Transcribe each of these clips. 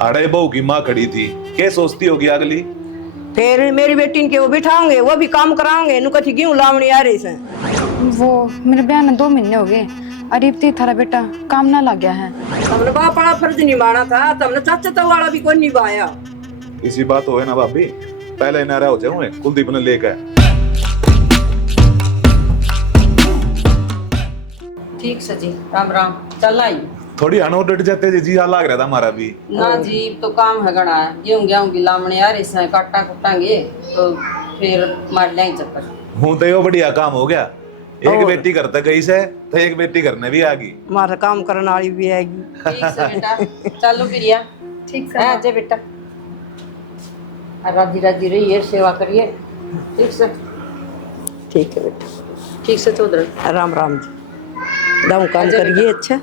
अरे बहू की माँ खड़ी थी, क्या सोचती होगी अगली? फिर मेरी बेटी के वो बिठाओगे, वो भी काम कराओगे, नु कथी क्यों लावणी आ रही से? वो मेरे ब्याह ने 2 महीने हो गए। अरीबती थारा बेटा काम ना लग गया है। हमने बापड़ा फर्ज निभाना था, तुमने चाचा तो वाला भी कोई निभाया। इसी बात हो है ना भाभी, पहले नारा हो जाऊं कुलदीप ने लेकर। ठीक से जी, राम राम। चल आई थोड़ी अनोट जाते जी हाँ लग रहा था हमारा भी। ना जी, तो काम है घना है। गेहूं गेहूं की लामणी आ रही से, काटा कुटांगे तो फिर मार लेंगे चक्कर। हूं तो यो बढ़िया काम हो गया, एक बेटी करता गई से तो एक बेटी करने भी आ गई। हमारा काम करने वाली भी आएगी। ठीक से बेटा, चलो प्रिया। ठीक है जे बेटा, राजी राजी रहिए, सेवा करिए। ठीक से, ठीक है बेटा, ठीक से चौधरी। राम राम जी। दाऊ काम करिए अच्छा।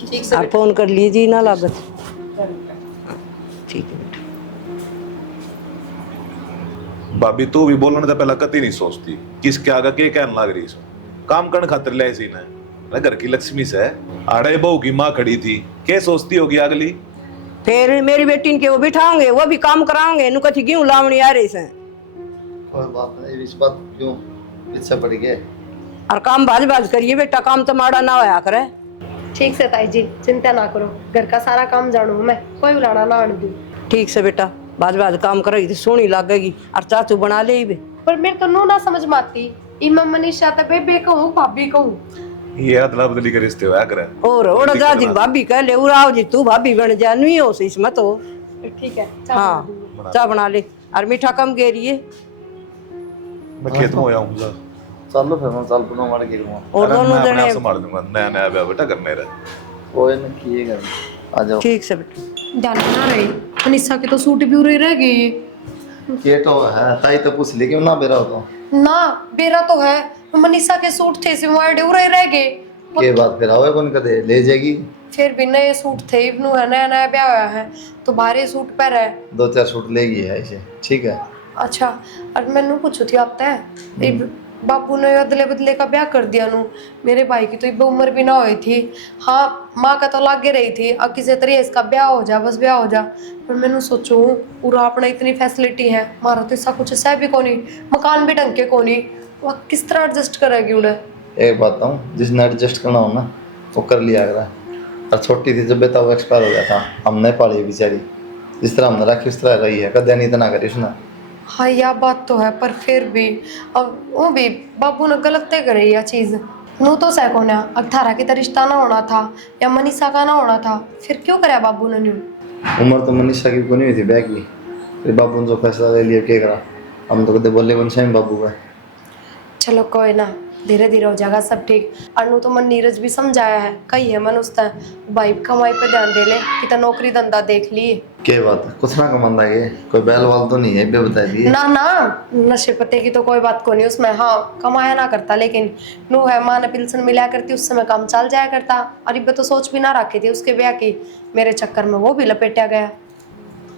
ठीक से आप बेटा। फोन कर लीजिए ना लागत। ठीक है बेटा। भाभी तू भी बोलने से पहले कती नहीं सोचती किसके आगे के कहने लग रही सो। काम करने खातिर ले सी ने घर की लक्ष्मी से। अरे बहू की माँ खड़ी थी, क्या सोचती होगी अगली? फिर मेरी बेटी के वो बिठाओगे, वो भी काम कराओगे, नु कथी क्यों लावणी आ रही से? कोई बात नहीं, इस बात क्यों पीछे पड़ गए। और काम बाज बाज करिए बेटा, काम तो माड़ा ना होया करे। ठीक से ताई जी, चिंता ना करो, घर का सारा काम जानू मैं, कोई बुलाना ना आने दूं। ठीक से बेटा, बाज बाज काम करेगी तो सोनी लगेगी। और चाचू बना ले बे। पर मेरे तो नू ना समझ में आती, इमा मनीषा तो बेबे कहूँ भाभी कहूँ। ये अदला बदली के रिश्ते होया करे। और ओड़ा जा जी भाभी कह ले, उराओ जी तू भाभी बन जा, नहीं हो सी इसमें तो। ठीक है, हाँ चाय बना ले। और मीठा कम गेरिए। मैं खेत में होया हूं जा। चलो फिर मैं चल पुनो मार के लूंगा। और दोनों मैं अपने जने आप संभाल दूंगा, नया नया ब्याह बेटा करने रहा। कोई नहीं किएगा, आ जाओ। ठीक से बेटा। ध्यान ना रही, मनीषा के तो सूट भी उड़े रह गए। केटो है ताई तो पूछ ली क्यों ना बेरा हो तो। ना बेरा तो है, मनीषा के सूट थे सिवाड़े उड़े रह गए। के बात फिर आओगे कौन कदे ले जाएगी। फिर भी नए सूट थे, इब्नू है नया नया ब्याह हुआ है तो भारी सूट पर है। 2-4 सूट लेगी है इसे, ठीक है। अच्छा, और मैनू पूछू थी आप तय बाबू ने अदले बदले का ब्याह कर दिया नू। मेरे भाई की तो इब उम्र भी ना हुई थी। हाँ माँ का तो लागे रही थी, अब किसी तरह इसका ब्याह हो जा, बस ब्याह हो जा। पर मैनू सोचू पूरा अपना इतनी फैसिलिटी है, मारा तो ऐसा कुछ सह भी कोनी, मकान भी ढंग के कोनी, वह किस तरह एडजस्ट करेगी उड़े। एक बात बताऊँ, जिसने एडजस्ट करना हो ना वो कर लिया करा। और छोटी थी जब बेटा वो एक्सपायर हो गया था, हमने पाली बेचारी, जिस तरह हमने रखी उस तरह रही है, कदे नहीं इतना करी उसने। हाँ यह बात तो है, पर फिर भी अब वो भी बाबू ने गलत तय करी यह चीज़। नू तो सह को अब थारा की तो रिश्ता ना होना था या मनीषा का ना होना था, फिर क्यों कराया बाबू ने न्यू। उम्र तो मनीषा की को नहीं हुई थी ब्याह की, फिर बाबू ने जो फैसला ले लिया क्या करा। हम तो कदे बोले कौन सा बाबू का। चलो कोई ना, धीरे धीरे हो जाएगा सब ठीक। अनु तो मन नीरज भी समझाया है, कही है मन उसका भाई कमाई पे ध्यान दे ले कि तो नौकरी धंधा देख लिए। क्या बात है, कुछ ना कमांदा ये कोई बैल वाल तो नहीं है बे बता दिए ना ना, नशे पत्ते की तो कोई बात को नहीं उसमें। हाँ कमाया ना करता, लेकिन नू है माँ ने पिल्सन मिलाया करती, उस समय काम चल जाया करता। और इब्बे तो सोच भी ना रखी थी उसके ब्याह की, मेरे चक्कर में वो भी लपेटा गया।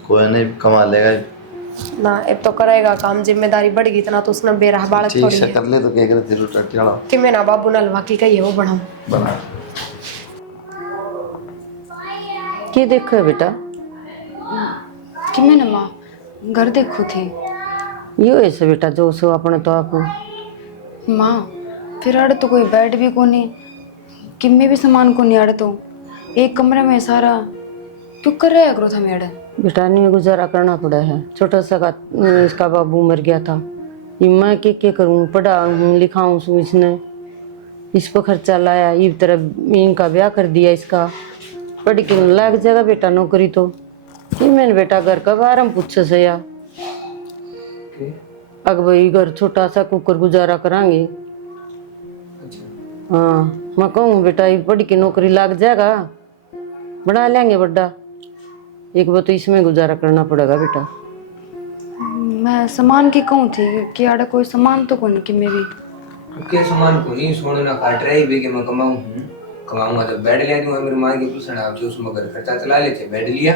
कोई नहीं कमा लेगा ना अब तो करेगा काम, जिम्मेदारी बढ़ गई इतना तो उसने बेरह बालक ठीक थोड़ी से है कर ले तो क्या करे तेरे टट्टी वाला कि मैं ना बाबू नलवा की कही है वो बढ़ाऊं। बना। की देखो है बेटा? कि मैं ना माँ घर देखो थी। यो ऐसे बेटा जो सो अपने तो आप माँ फिर अड़ तो कोई बेड भी को नहीं, किम्मे भी सामान को नहीं, अड़ तो एक कमरे में सारा क्यों कर रहा है करो था मेरे। बेटा नहीं गुजारा करना पड़ा है, छोटा सा का इसका बाबू मर गया था। ये मैं के करूँ, पढ़ाऊँ लिखाऊँ सू इसने, इस पर खर्चा लाया, इस तरह इनका ब्याह कर दिया इसका। पढ़ के लग जाएगा बेटा नौकरी तो। ये मैंने बेटा घर का बारम पूछे से या अग भाई घर छोटा सा कुकर गुजारा करांगे। हाँ मैं कहूँ बेटा ये पढ़ के नौकरी लग जाएगा, बना लेंगे बड़ा। एक बार तो इसमें गुजारा करना पड़ेगा बेटा। मैं सामान की कहूँ थी कि अड़ कोई सामान तो कौन कि मैं भी के सामान को नहीं सोने ना काट रही भी कि मैं कमाऊं कमाऊंगा तो बेड ले दूंगा। मेरी माँ की पूछना आप जो उसमें घर खर्चा चला लेते, बेड लिया।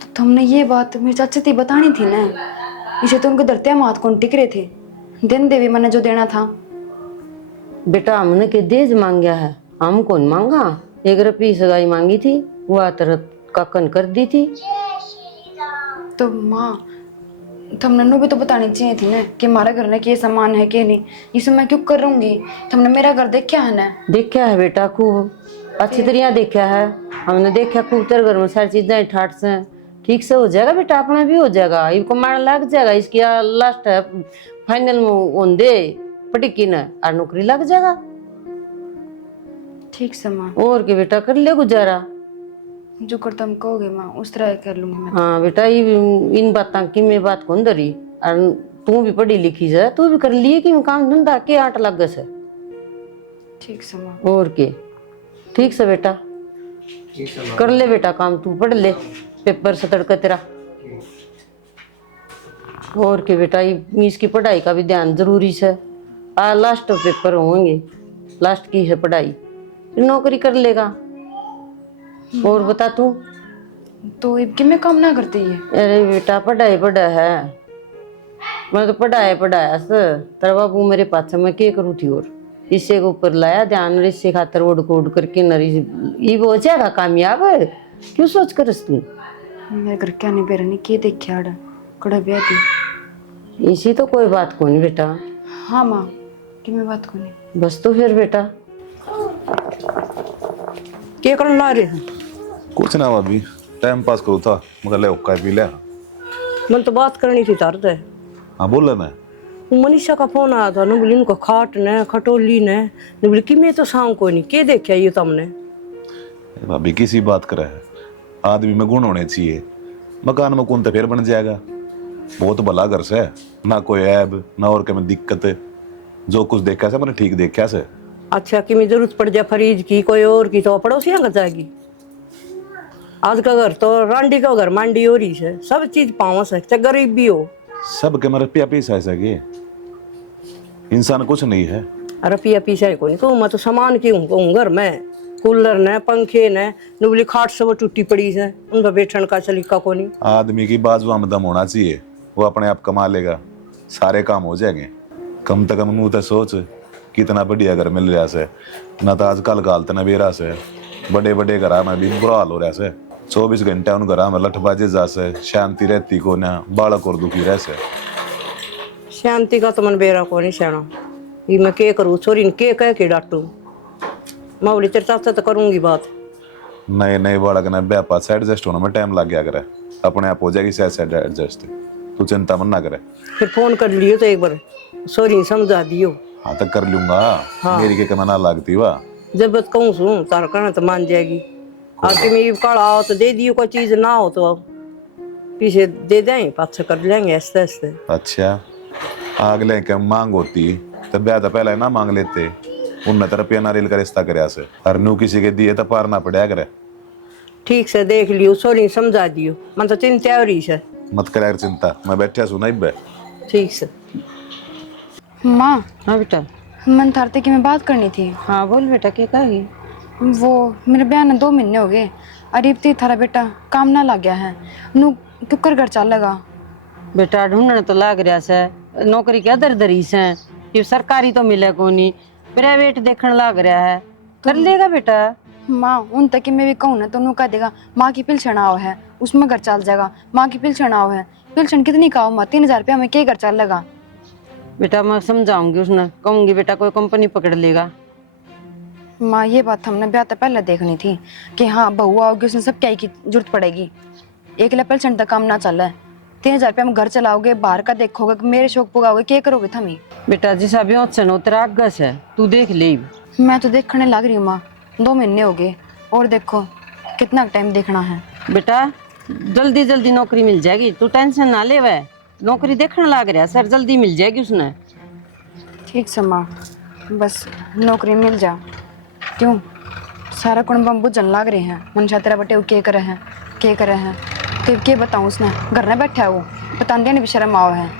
तो तुमने ये बात मेरे चाचा थी बतानी थी ना, इसे तो उनके धरते मात कौन टिक रहे थे, दिन देवी मैंने जो देना था। बेटा हमने के देज मांग गया है, हम कौन मांगा, 1 रुपये सगाई मांगी थी, वो तरह काकन कर दी थी। तो माँ तुमने नु भी तो बतानी चाहिए थी ना कि हमारे घर में ये सामान है कि नहीं, इसे मैं क्यों करूंगी। तुमने मेरा घर देखा है ना। देखा है बेटा खूब अच्छी तरह देखा है, हमने देखा खूब तेरे घर में सारी चीजें ठाट से ठीक से हो जाएगा बेटा, अपना भी हो जाएगा, इनको मार लग जाएगा, इसकी लास्ट है फाइनल में होंदे पटिकी न और नौकरी लग जाएगा। ठीक से माँ, और के बेटा कर ले गुजारा। जो कर तुम कहोगे माँ उस तरह कर लूंगी मैं। हाँ बेटा इन बातों की मैं बात कौन धरी, और तू भी पढ़ी लिखी है, तू भी कर लिए कि काम धंधा के आट लग से। ठीक से माँ। और के ठीक से बेटा कर ले बेटा काम, तू पढ़ ले पेपर से तड़का तेरा। और के बेटा इसकी पढ़ाई का भी ध्यान जरूरी है, लास्ट पेपर होंगे, लास्ट की है पढ़ाई, फिर नौकरी कर लेगा। और बता तू तो इनकी मैं काम ना करती है। अरे बेटा पढ़ाई पढ़ा है, मैं तो पढ़ाया तेरा बाबू मेरे पास मैं क्या करूँ थी, और इससे के ऊपर लाया ध्यान, और इससे खातर ओढ़ कोड करके नरी ये हो जाएगा कामयाब, क्यों सोच कर तू। मेरे घर क्या नहीं बेरा नहीं के देखा आड़ा कड़ा ब्याह थी। इसी तो कोई बात को नहीं बेटा। हाँ माँ कि मैं बात को नहीं। बस तो फिर बेटा क्या करने ला रहे हैं? कुछ ना भाभी, टाइम पास करो था, मगर ले ओका पी ले। मन तो बात करनी थी तार से। हाँ बोल ना। वो मनीषा का फोन आया था, बोली उनको खाट ने खटोली ने, बोली कि मैं तो शाम को नहीं के देखा ये तुमने। भाभी किसी बात करे है, आदमी में गुण होने चाहिए, मकान में कौन तो फिर बन जाएगा। बहुत भला घर से, ना कोई ऐब ना और क्या में दिक्कत, जो कुछ देखा से मैंने ठीक देखा से। अच्छा कि मैं जरूरत पड़ जाए फरीज की कोई और की तो पड़ोसियां का जाएगी। आज का घर तो रांडी का घर मांडी हो रही है, सब चीज पावा से, चाहे गरीब भी हो। सब के मेरे पिया पीसा ऐसा कि इंसान कुछ नहीं है। रुपया पीछा को नहीं कहूँ, मैं तो सामान क्यों कहूँ, घर में कूलर ने पंखे ने नुबली खाट सब टूटी पड़ी है, उनका बैठने का सलीका को नहीं। आदमी की बाजू में दम होना चाहिए, वो अपने आप कमा लेगा, सारे काम हो जाएंगे। कम से कम मुँह तो सोच कितना बढ़िया घर मिल रहा से, न तो आजकल का हालत न बेरा से, बड़े बड़े घर में भी बुरा हाल हो रहा से। 24 घंटे उन घर में लठबाजे जा से, शांति रहती को ना, बालक और दुखी रह से। शांति का तो मन बेरा को नहीं सहना, ये मैं क्या करूँ, छोरी ने के कह के डांटू, मैं बोली तेरे साथ तो करूंगी बात। नए नए बालक ने ब्याह पास एडजस्ट होने में टाइम लग गया करे, अपने आप हो जाएगी शायद एडजस्ट, तू चिंता मन ना करे। फिर फोन कर लियो तो एक बार छोरी ने समझा दियो। हाँ तो कर लूंगा। हाँ। मेरी के कमाना लागती वाह, जब बस कहूँ सुन तार कहना तो मान जाएगी। आके में ये काला आओ तो दे दियो, कोई चीज ना हो तो पीछे दे दें, पाछे कर लेंगे ऐसे ऐसे। अच्छा अगले के मांग होती तो ब्याह तो पहले ना मांग लेते, उन रुपया नारियल का रिश्ता करया से, और नू किसी के दिए तो पार ना पड़ा करे। ठीक से देख लियो, छोरी ने समझा दियो, मन तो चिंता हो रही है। मत कर चिंता, मैं बैठा सुना इब्बे। ठीक से। माँ हाँ बेटा। मन थारते कि मैं बात करनी थी। हाँ बोल बेटा क्या कहेगी। वो मेरे ब्याह ने 2 महीने हो गए, अरे इतनी थारा बेटा काम ना लग गया है, नू क्यों कर घर चल लगा। बेटा ढूंढने तो लाग रहा से, नौकरी के अदर दरी से, ये सरकारी तो मिले को नहीं, प्राइवेट देखने लाग रहा है, कर लेगा बेटा। माँ उन तक कि मैं भी कहूँ ना तो नू कह देगा माँ की पिलछन आओ है, उसमें घर चल जाएगा, माँ की पिलछन आओ है, पिलछन कितनी का माँ 3000 रुपया में क्या घर चल लगा। बेटा मैं समझाऊंगी, उसने कहूंगी बेटा कोई कंपनी पकड़ लेगा। माँ ये बात हमने ब्याह तो पहले देखनी थी कि हाँ बहू आओगी उसने सब क्या की जरूरत पड़ेगी, एक पिलछन तक काम ना चल है, 3000 रुपया में घर चलाओगे, बाहर का देखोगे, मेरे शौक पुगाओगे, क्या करोगे थमी। बेटा जिसा भी ऑप्शन उतरा अगस है, तू देख ले। मैं तो देखने लग रही हूँ माँ, 2 महीने हो गए और देखो कितना टाइम देखना है। बेटा जल्दी जल्दी नौकरी मिल जाएगी, तू टेंशन ना ले, वह नौकरी देखने लग रहा सर, जल्दी मिल जाएगी उसने। ठीक से माँ बस नौकरी मिल जा, क्यों सारा कुण बम बुझन लाग रहे हैं, मनशा तेरा बटे वो के करे हैं तो के बताऊँ, उसने घर में बैठा है वो बता दिया नहीं, शर्म आओ है।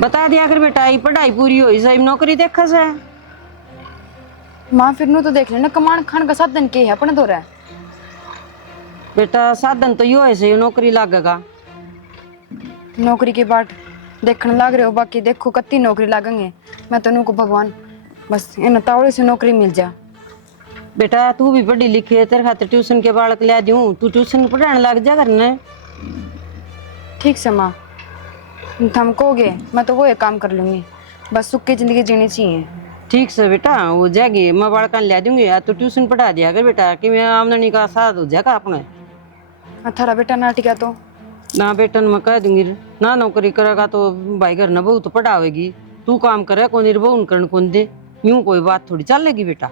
बता दिया कर बेटा, ये पढ़ाई पूरी हो सही नौकरी देखा से। माँ फिर नू तो देख लेना, कमान खान का साधन के है अपने दो रहा। बेटा साधन तो यो है सही, नौकरी लगेगा। नौकरी की बाट देखने लग रहे हो, बाकी देखो कत्ती नौकरी लागेंगे। मैं तो को भगवान बस इन तावड़े से नौकरी मिल जा। बेटा तू भी पढ़ी लिखी है, तेरे खातिर ट्यूशन के बालक ला दूं, तू ट्यूशन पढ़ाने लग जा करने। ठीक से माँ, तुम कहोगे मैं तो वो एक काम कर लूंगी, बस सुख की जिंदगी जीनी चाहिए। ठीक से बेटा हो जाएगी, मैं बालक ला दूंगी, या तू ट्यूशन पढ़ा दिया कर बेटा, कि मैं आमदनी का साथ हो जाएगा अपने। थारा बेटा ना टिका तो ना बेटन मैं कह दूंगी, ना नौकरी करेगा तो भाई घर न बहू तो पढ़ावेगी, तू काम करे कौन बहू करण कौन दे, यूं कोई बात थोड़ी चलेगी बेटा।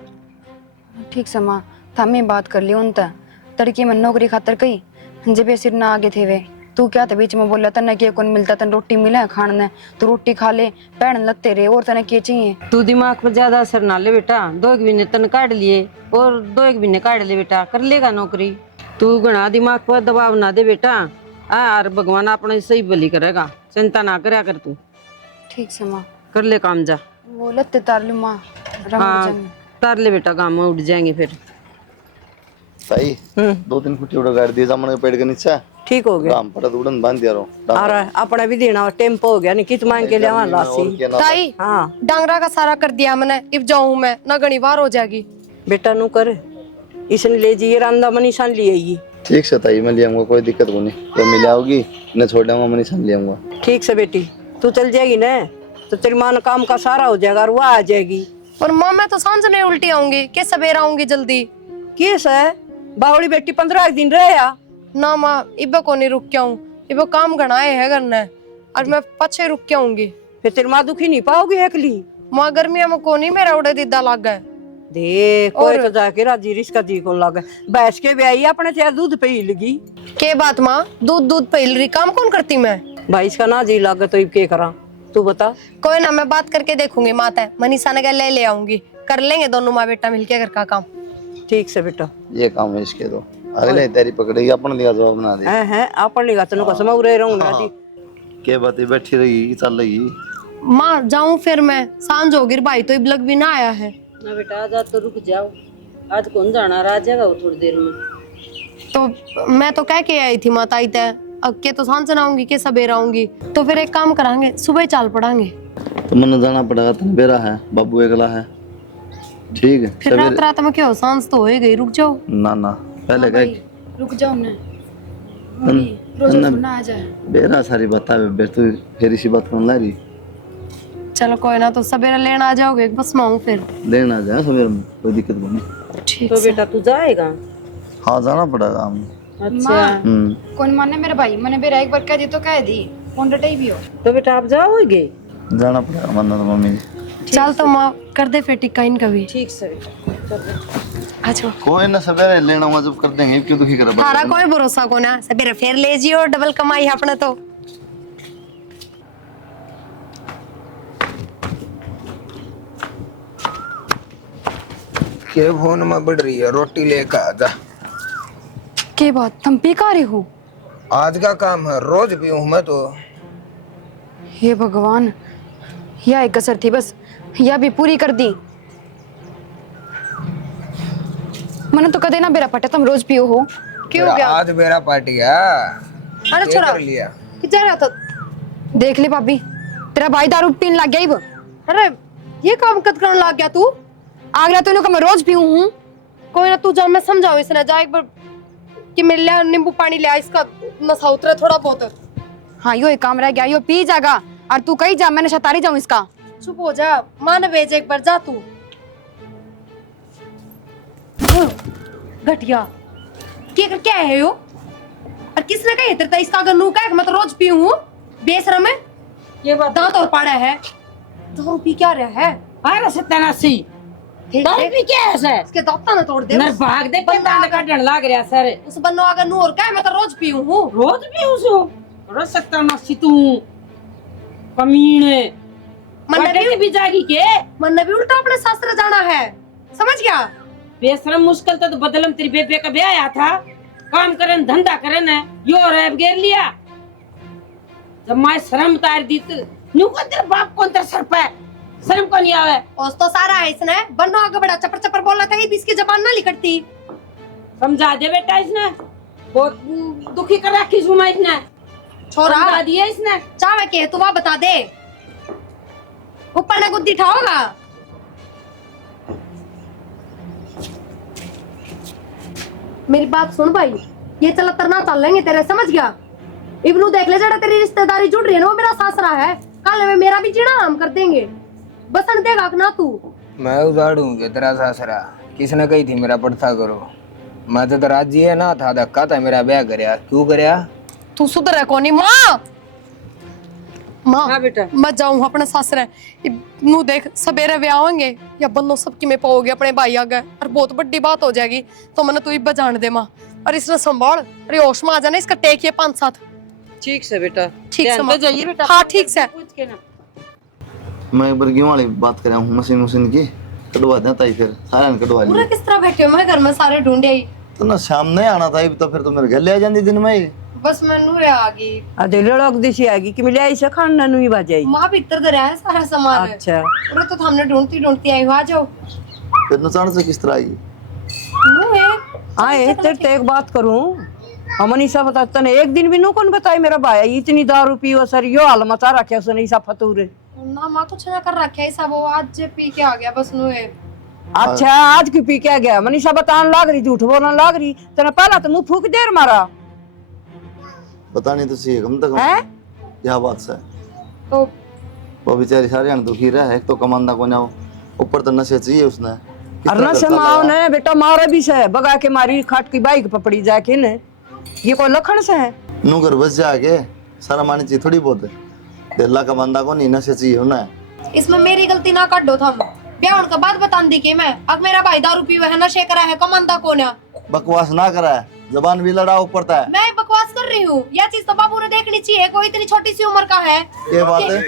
ठीक से माँ, थामे बात कर ली उन तड़के में नौकरी खातर कही जब सिर ना आगे थे वे, तू क्या था बीच में बोला तने के कौन मिलता, तन रोटी मिले खाने तो रोटी खा ले, पहन लगते रहे, और तने के चाहिए। तू दिमाग पर ज्यादा असर ना ले बेटा, 2 एक महीने तन काट लिए और 2 एक महीने काट ले बेटा, कर लेगा नौकरी। तू घना दिमाग पर दबाव ना दे बेटा, और भगवान अपने सही भली करेगा, चिंता ना करया कर तू। ठीक से माँ, कर ले काम जा। वो लत्ते तार लू माँ, हाँ तार ले बेटा, काम में उठ जाएंगे फिर। ताई 2-3 फुटी उड़ा गाड़ दिए जामन के पेड़ के नीचे, ठीक हो गया। काम पर उड़न बांध दिया रो। आ रहा है अपना भी देना, टेम्पो हो गया नहीं कित मांग के लिया लासी। ताई हाँ डांगरा का सारा कर दिया मैंने, अब जाऊं मैं ना घनी बार हो जाएगी। बेटा नू कर, इसने ले जाइए रांदा मनीषान ले आइए। ठीक से ताई मैं ले आऊंगा, कोई दिक्कत नहीं, तो मिल आओगी न छोड़ दूंगा, मनीषा ले आऊंगा। ठीक से बेटी, तू चल जाएगी ना तो तेरी माँ का काम का सारा हो जाएगा और वो आ जाएगी। और माँ मैं तो सांझ नहीं उल्टी आऊंगी के सवेरा आऊंगी जल्दी। किस है बावड़ी बेटी 15 दिन रहे ना माँ इब को नहीं रुक के आऊं, इब काम गणाए है करना और मैं पछे रुक के आऊंगी। फिर तेरी माँ दुखी नहीं पाओगी अकेली। माँ गर्मिया में को नहीं मेरा उड़े दीदा लग गए। देख कोई तो जाके राजी रिश्का दी को लगे, बैठ के ब्याई अपने तेरा दूध पी लगी। के बात माँ, दूध पहल रही, काम कौन करती मैं। भाई इसका ना जी लगे तो इब के करा, तू बता। कोई ना मैं बात करके देखूंगी माता, मनीषा ने कहा ले आऊंगी, कर लेंगे दोनों माँ बेटा मिलके घर का काम। ठीक से बेटा, ये काम है इसके तो अगले तेरी पकड़ेगी, अपन लिया जवाब बना दे है अपन लिखा तेन कसम उरे रहूंगा दी के बात बैठी रही चल रही। माँ जाऊं फिर मैं, सांझ होगी भाई तो इबलग भी ना आया है। ना बेटा आज तो रुक जाओ, आज कौन जाना, रात जाएगा वो थोड़ी देर में। तो मैं तो कह के आई थी माता आई तय, अब के तो सांझ ना आऊंगी के सवेरा आऊंगी, तो फिर एक काम करांगे सुबह चाल पड़ांगे। तो मन जाना पड़ेगा, तन बेरा है, बाबू एकला है। ठीक है फिर रात रात में क्या हो, सांझ तो हो ही गई, रुक जाओ। ना ना पहले कह रुक जाओ ना, रोज ना आ जाए। बेरा सारी बता बे तू फिर इसी बात कौन ला रही। चलो कोई ना, तो सवेरा लेना आ जाओगे, बस मैं आऊं फिर। लेना जाए सवेरे में, कोई दिक्कत नहीं। ठीक तो बेटा तू जाएगा? हाँ जाना पड़ेगा हम। अच्छा कौन माने मेरा भाई, मैंने बेरा एक बार कह दी तो कह दी, कौन डटे भी हो। तो बेटा आप जाओगे? जाना पड़ेगा मन्ना तो मम्मी ने। चल तो माँ कर दे फिर टिक्का इनका भी। ठीक से अच्छा कोई ना सवेरे लेना हुआ जब कर देंगे, क्यों दुखी कर थारा कोई भरोसा को ना, सवेरे फिर ले जियो, डबल कमाई है अपने तो। के फोन में बढ़ रही है, रोटी लेकर आ जा। के बात तुम पी का रहे हो? आज का काम है, रोज भी हूँ मैं तो। हे भगवान, यह एक कसर थी बस, यह भी पूरी कर दी। मैंने तो कदे ना बेरा पटा, तुम रोज पियो हो। क्यों गया? आज मेरा पार्टी है। अरे ये छोरा कर लिया। किधर रहा था? देख ले भाभी, तेरा भाई दारू पीने लग गया। अरे ये काम कद करने लग गया तू? आगला तूने कहा मैं रोज पीऊं हूँ। कोई ना, तू जा, मैं समझाऊं इसने, जा एक बार कि मिल लिया नींबू पानी ले आ, इसका नशा उतरे थोड़ा बहुत। हाँ यो एक काम रह गया, यो पी जाएगा और तू कहीं जा, मैंने शतारी जाऊं इसका। चुप हो जा, माँ ने भेजे एक बार, जा तू। घटिया क्या है यो? और किसने कहा तेरे ताई इसका गन्नू का है, मैं तो रोज पी हूँ। बेशरम है, ये बात दांत और पाड़ा है, दारू पी क्या रहा है? अरे सत्यानाशी दारू पी क्या है सर? इसके दांत ना तोड़ दे। नर भाग दे के दांत काटने लग रहा सर। उस बन्नो आगे नू और क्या है, मैं तो रोज पी हूँ। रोज भी उसो रो सत्यानाशी तू कमीने मन भी जागी के मन भी उल्टा अपने शास्त्र जाना है, समझ गया? बेशरम मुश्किल तो बदलम तेरी बेबे का ब्याह आया था, काम करन धंधा करन है यो रेब गेर लिया। जब मैं शर्म तार दी तो न्यू को तेरे बाप कौन तेरे सर पे शर्म को नहीं आवे। ओस तो सारा है इसने, बन्नो आगे बड़ा चपर चपर बोल रहा था, ये इसकी जबान ना लिखती। समझा दे बेटा, इसने बहुत दुखी कर रखी हूं मैं, इसने छोरा समझा दिया इसने। चाहे के तू वहां बता दे, ऊपर ना गुद्दी ठाओगा। मेरी बात सुन भाई, ये चला तरना चल लेंगे तेरे, समझ गया? इब्नू देख ले, जरा तेरी रिश्तेदारी जुड़ रही है ना, वो मेरा सासरा है, कल में मेरा भी जीना आराम कर देंगे। बसन देगा ना तू? मैं उजाड़ूंगी तेरा सासरा, किसने कही थी मेरा पड़ता करो? मैं तो राजी है ना था, धक्का था मेरा ब्याह करया, क्यों करया? तू सुधर है कौनी माँ? माँ हाँ बेटा। मैं जाऊँ अपने सासरे, नू देख सवेरे ब्याह होंगे या बन्नो सबकी में पाओगे अपने भाई आ गए, और बहुत बड़ी बात हो जाएगी, तो मैंने तू इब्बा जान दे माँ, और इसने संभाल, अरे होश में आ जाना, इसका टेक ये 5-7। ठीक से बेटा, ठीक से ध्यान माँ। से जाइए बेटा। हाँ ठीक से। पूछ के ना। मैं एक बार गेहूं वाली बात कर रहा हूँ, मशीन की कटवा देता ही, फिर सारा ने कटवा पूरा लिया। किस तरह बैठे हो? मैं घर में सारे ढूंढे ही, तो ना शाम नहीं आना था, तो फिर तो मेरे घर ले आ जाती दिन में ही। बस मैं नूरे आ गई। अदे लड़क दिशी आएगी कि मिले ऐसे खाना नहीं बाजाई। माँ भीतर दे रहा है सारा सामान। अच्छा पूरा तो हमने ढूंढती ढूंढती आई हो, आ जाओ। फिर नुकसान से किस तरह आई? नू है आए तेरे ते एक बात करूं, हमनी सब बता तने एक दिन भी नु कौन बताए मेरा भाई इतनी दारू पियो सर, यो हाल मचा रखे उसने ऐसा फतूर। ना माँ कुछ ना कर रखा है सब, वो आज पी के आ गया बस नू है। अच्छा आज की पी के गया? मनीषा बताने लाग रही, झूठ बोलने लाग रही, तेने पहला तो मुंह फूक देर मारा पता नहीं तो सही कम तक है। क्या बात से तो वो बेचारी सारे दुखी रहा है, एक तो कमांदा को ना, ऊपर तो नशे चाहिए उसने। किस तरह अरना से करता माओ लगा? ने बेटा मारा भी से, बगा के मारी खाट की बाइक पपड़ी जाके ने, ये कोई लखन से है? नू घर बस जाके सारा मानी चाहिए थोड़ी बहुत है, दिल्ला का बंदा को नहीं नशे चाहिए उन्हें। इसमें मेरी गलती ना काट दो थम, ब्याह उनका बात बता दी कि मैं अब मेरा भाई दारू पीवे है, नशे करा है, कमांदा कौन है? बकवास ना करा है, जबान भी लड़ाओ पड़ता है। मैं बकवास कर रही हूँ, यह चीज तो बाबू ने देखनी चाहिए, कोई इतनी छोटी सी उम्र का है। ये बात है।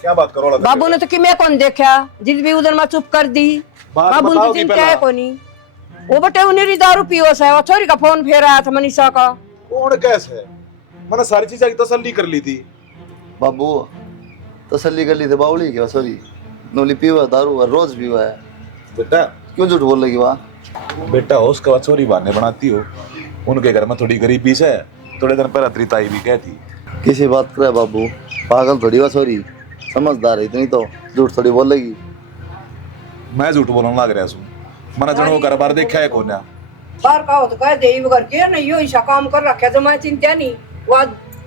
क्या बात करो लगा? बाबू ने तो कि मैं कौन देखा, जिद भी उधर मैं चुप कर दी। बात बाबू बताओ की कि चिंता है पहला। कोनी, वो बटे उन्हें दारू पियो से, वो छोरी का फोन फेर आया था मनीषा का। कौन कैसे है? मैंने सारी चीजें की तसल्ली कर ली थी। बाबू तसल्ली कर ली थी, बाउली क्या सॉरी, नोली पीवा दारू और रोज पीवा है, बेटा क्यों झूठ बोल रही वाह? बेटा हो उसके बाद चोरी बहाने बनाती हो, उनके घर में थोड़ी गरीबी से थोड़े दिन पहले तेरी ताई भी कहती। किसी बात करे बाबू, पागल थोड़ी वा सॉरी, समझदार है इतनी तो झूठ थोड़ी बोलेगी। मैं झूठ बोलने लग रहा हूँ, मैंने जनो घर बार देखा है कौन? बाहर का हो तो कह दे वगर के नहीं यो ऐसा काम कर रखा तो मैं चिंता नहीं, वो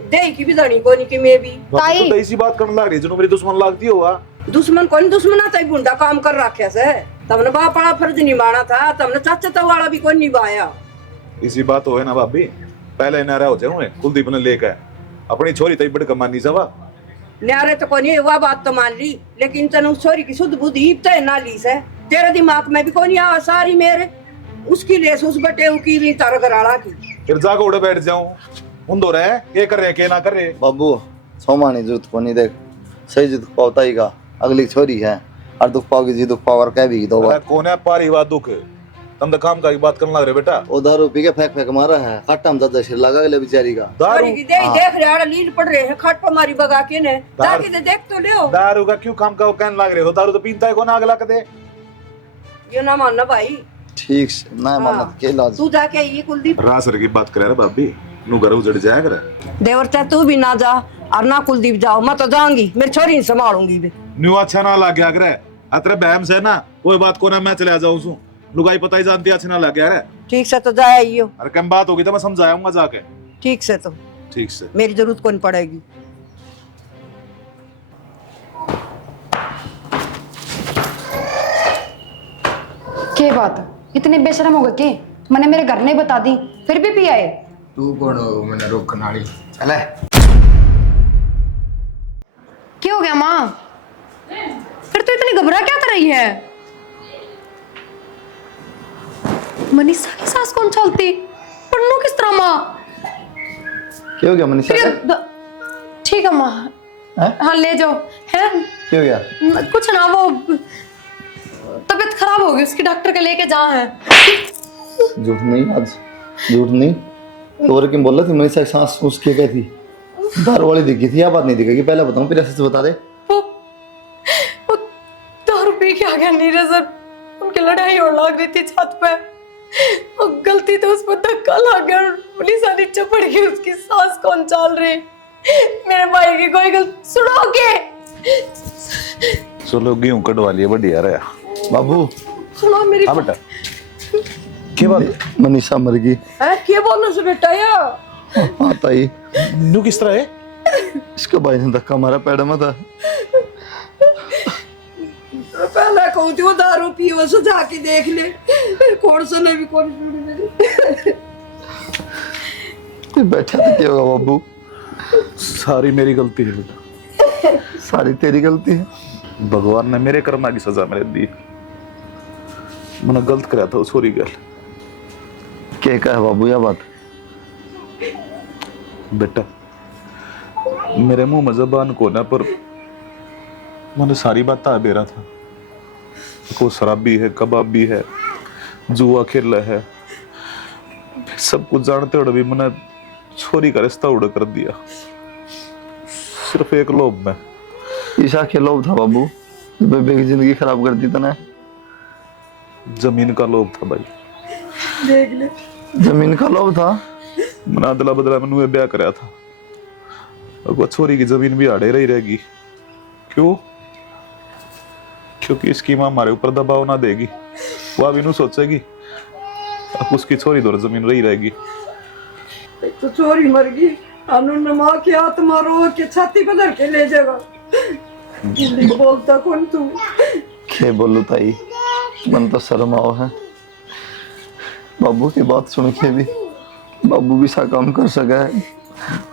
दे की भी धनी कोनी की मैं भी ताई। तो ऐसी बात करने लग रही जनो मेरी दुश्मन लगती हो। दुश्मन कौन दुश्मन आता है, गुंडा काम कर रखे से तमने बाप बड़ा फर्ज निभाना था, तमने चाचा तो वाला भी कोई निभाया। इसी बात हो है ना भाभी, पहले नारा हो जाऊँ कुलदीप ने लेकर अपनी छोरी तई बड़ कमानी सवा न्यारे तो कोनी वह बात तो मान ली, लेकिन तनु छोरी की शुद्ध बुद्धि तय ना ली से, तेरे दिमाग में भी कोनी आ सारी मेरे उसकी लेस उस बटे की भी तार कराड़ा की। फिर जाकर उड़े बैठ जाऊं उन दो रहे के कर रहे के ना कर रहे। बाबू सोमानी जुत को नहीं देख, सही जुत पावता ही का, अगली छोरी है और दुख पाओगी जी दुख पावर कह भी दो बार। कौन है पारी बात दुख, तुम तो काम का की बात करने लग रहे बेटा। वो दारू पी के फेंक फेंक मारा है, खट्टा में ज्यादा सिर लगा गया बेचारी का। दारू छोरी की देख रहे लील पड़ रहे हैं खाट पर मारी बगा के ने, जाके तो देख तो ले। दारू का क्यों काम का वो कहने लग रहे हो? दारू तो पीता है कौन आग लग दे। ये ना मानना भाई, ठीक से ना मानत के लाज। तू जाके ये कुलदीप रासर की बात करे भाभी, नु घर उजड़ जाया करे। देवर चाहे तू भी ना जा और ना कुलदीप जाओ, मैं तो जाऊंगी, मेरी छोरी संभालूंगी भी। न्यू अच्छा ना लग गया करे, अतरे बहम से ना कोई बात को ना मैं चले जाऊं सु लुगाई पता ही जानती अच्छा ना लग गया रे। ठीक से तो जाइयो, अरे कम बात होगी तो मैं समझाऊंगा जाके। ठीक से तो ठीक से मेरी जरूरत कौन पड़ेगी। क्या बात, इतने बेशरम हो गए के? मैंने मेरे घर नहीं बता दी, फिर भी पी आए। तू कौन हो मैंने रोकने वाली? चले क्या हो गया माँ? फिर तो इतनी घबरा क्या कर रही है? मनीषा की सास कौन चलती? पन्नू किस तरह माँ? क्या हो गया मनीषा फिर का? ठीक है माँ, हैं? हाँ ले जाओ। है क्या हो गया? कुछ ना, वो तबीयत खराब हो गई उसकी, डॉक्टर के लेके जा है। झूठ नहीं आज, झूठ नहीं तो और क्यों बोल रही थी? मनीषा की सांस उसकी क्या थी? दारू वाली दिखी थी या बात नहीं दिखेगी? पहले बताऊं फिर ऐसे से बता दे। वो दारू पी के आ गया नीरज सर, उनकी लड़ाई और लग रही थी छत पे, और गलती तो उस पर धक्का लग गया और पुलिस नीचे पड़ गई, उसकी सांस कौन चाल रही? मेरे भाई की कोई गलती सुनोगे? चलो गेहूं कटवा लिए बढ़िया रहा। बाबू सुनो मेरी हाँ बेटा क्या बात? मनीषा मर गई। है क्या बोलो से बेटा या हाँ ताई, न्यू किस तरह है? इसके भाई ने धक्का मारा पैर में था। पहले कहूँ थी वो दारू पियो से जाके देख ले, कौन सा ने भी कौन बैठा तो क्या होगा बाबू? सारी मेरी गलती है बेटा, सारी तेरी गलती है। भगवान ने मेरे कर्मा की सजा मेरे दी। मैंने गलत कराया था सॉरी गल। क्या कहा बाबू यह बात? बेटा मेरे मुंह में जबान को ना, पर मैंने सारी बात आ बेरा था। को शराबी है, कबाबी है, जुआ खेल है, सब कुछ जानते हुए भी मैंने छोरी का रिश्ता उड़ कर दिया, सिर्फ एक लोभ में। ईशा के लोभ था बाबू, जो बेबे की जिंदगी खराब कर दी तने। जमीन का लोभ था भाई, देख ले। जमीन का लोभ था। मना अदला बदला मैंने ब्याह कराया था, और वो छोरी की जमीन भी आड़े रही रहेगी। क्यों? क्योंकि इसकी माँ हमारे ऊपर दबाव ना देगी, वो अभी नू सोचेगी अब उसकी छोरी दौर जमीन रही रहेगी। एक तो चोरी मर गई, अनुन माँ की आत्मा रो के छाती पर धर के ले जाएगा। हिंदी बोलता कौन तू? क्या बोलू ताई, मन तो शर्म आओ है। बाबू की बात सुन के भी बाबू भी सा काम कर सका है,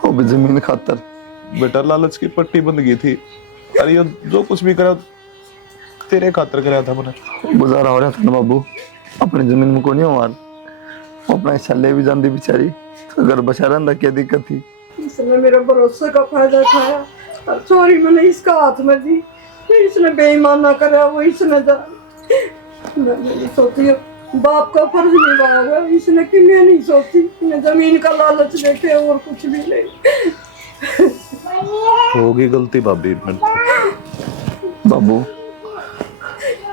वो भी जमीन खातर। बेटा लालच की पट्टी बंद गई थी, अरे ये जो कुछ भी करा तेरे खातर कराया था मैंने। गुजारा हो रहा था ना बाबू, अपनी जमीन में को नहीं मार, अपना हिस्सा ले भी जाती बेचारी, तो अगर बचा रहता क्या दिक्कत थी? इसने मेरा भरोसा का फायदा उठाया और चोरी मैंने इसका हाथ में दी। इसने बेईमाना करा, वो इसने मैं नहीं सोती बाप का फर्ज निभाया इसने कि मैं नहीं सोती। मैं जमीन का लालच देखे और कुछ भी नहीं। होगी गलती भाभी बाबू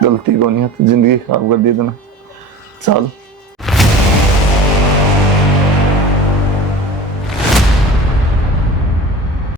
गलती को नहीं है तो जिंदगी खराब कर दी तूने। चल